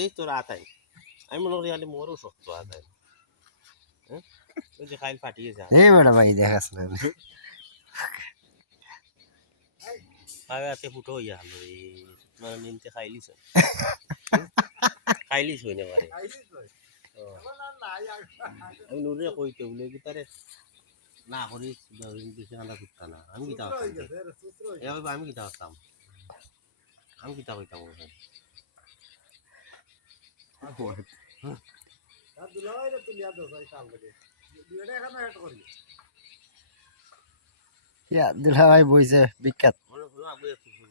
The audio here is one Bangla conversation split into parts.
দেখ তোর আতাই আমি মনে করি খালি মোরও শক্ত আতাই হ্যাঁ ওই যে খাইল ফাটিয়ে যা এই বড় ভাই দেখাস না আগে হাতে ফুটো হইয়া হলো এই মানে নিমতে খাইলিস খাইলিস হইনে পারে আমি নুরে কইতে বলে কি তারে না করিস বেশি আলাদা করতে না আমি কিতা এভাবে আমি কিতা করতাম আমি কিতা কইতাম ইয়া দুলা ভাই বইছে বিখ্যাত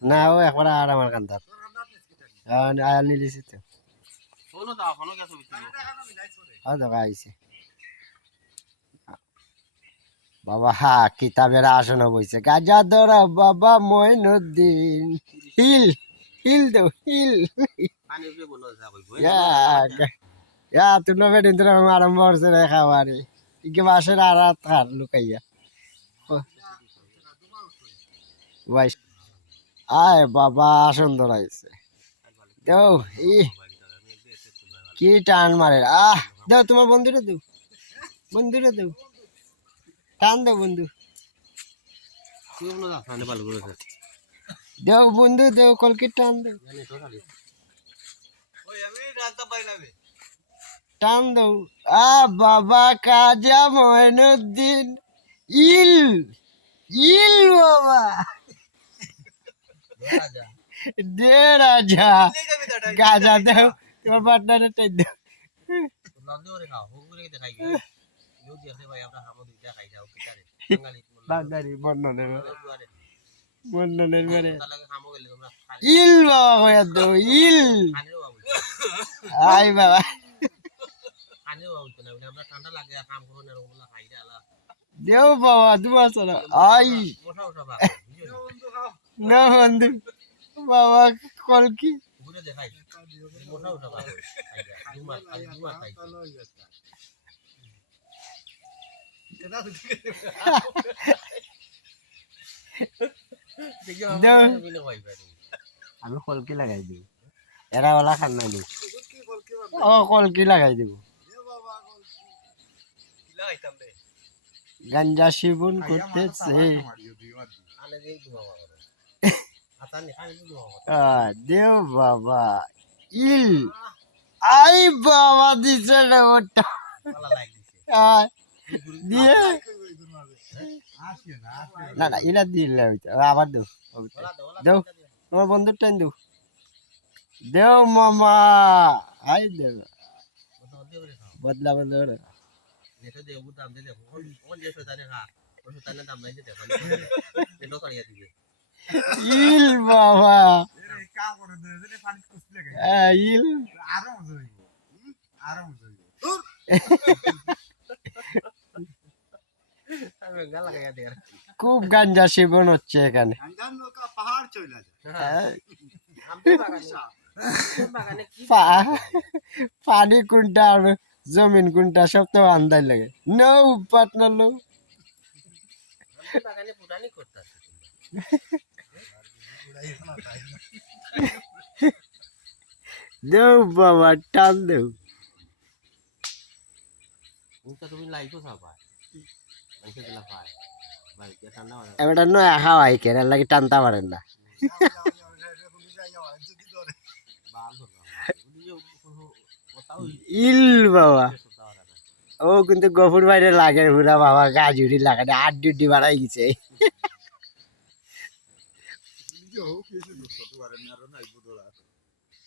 না ও একবার আর আমার কান্দার আয়াল নিলিছি তো দেখা আইছে বাবা হা কিতাবের আসনে বইছে গাজা ধরা বাবা মইনুদ্দিন হিল হিল দো হিল ইয়া তুলো বেদিন তোরা আরম্ভ করছে রে খাওয়ারে ইকে বাসের আর থার লুকাইয়া ভাই আয় বাবা সুন্দর আইছে দেও ই কি টান মারে দেও তোমার বন্ধুরে দেও টান দেও বন্ধু দেও বন্ধু দেও কলকি টান দেও টান দেও বাবা কাজা মইনুদ্দিন ইল ইল বাবা দে রাজা গাজা দেও তোমার পার্টনারে টাই দেও বন্ধনের মেরে ইল বাবা হয়ে দেও ইল আই বাবা দেও বাবা তোমার চলো আই না বন্ধু বাবা কলকি আমি কলকি লাগাই দিব এরা ওলা খান না দিব ও কলকি লাগাই দিব গাঞ্জা শিবন করতেছে দেও বাবা ইল আই বাবা দিছে না ওটা দিয়ে না না ইলা দিলে আবার দেও দেও তোমার বন্ধুর টাইম দেও দেও মামা আই দেও বদলা বদলা ইল বাবা ইল খুব গাঞ্জা সেবন হচ্ছে এখানে পানি কোনটা আর জমিন কোনটা সব তো আন্দাজ লাগে নৌ পার্টনার লো দেও বাবা টান দেও এবার নয় হাওয়াই কেন লাগে টানতে পারেন না ইল বাবা ও কিন্তু গফুর বাইরে লাগে পুরা বাবা গাজুরি লাগাতে 8 ডিউটি বাড়াই গেছে